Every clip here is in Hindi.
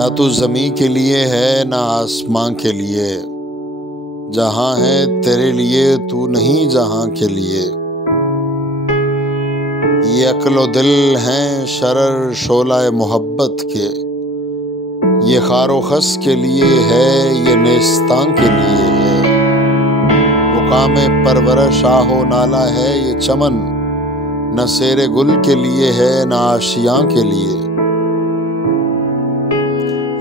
ना तू ज़मीं के लिए है ना आसमां के लिए, जहां है तेरे लिए तू नहीं जहां के लिए। ये अक्ल दिल हैं शरर शोलाए मोहब्बत के, ये खारो खस के लिए है ये नेस्तां के लिए है। मुकामे परवरश आहो नाला है ये चमन, न सेरे गुल के लिए है न आशियां के लिए।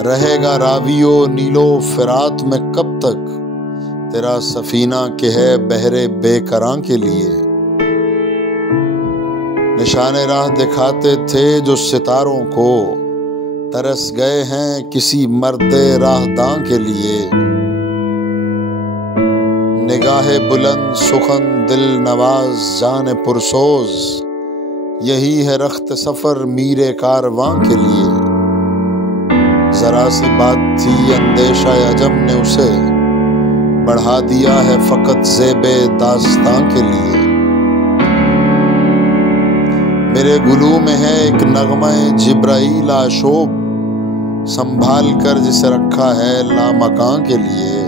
रहेगा रावियो नीलो फिरात में कब तक, तेरा सफीना के है बहरे बेकरां के लिए। निशाने राह दिखाते थे जो सितारों को, तरस गए हैं किसी मर्दे राहदां के लिए। निगाहे बुलंद सुखन दिल नवाज जाने पुरसोज, यही है रख्त सफर मीरे कारवां के लिए। जरा सी बात थी अंदेशा अजम ने उसे, बढ़ा दिया है फकत ज़ेबे दास्तां के लिए। मेरे गुलू में है एक नगमा जिब्राईल आशोब, संभाल कर जिसे रखा है लामकां के लिए।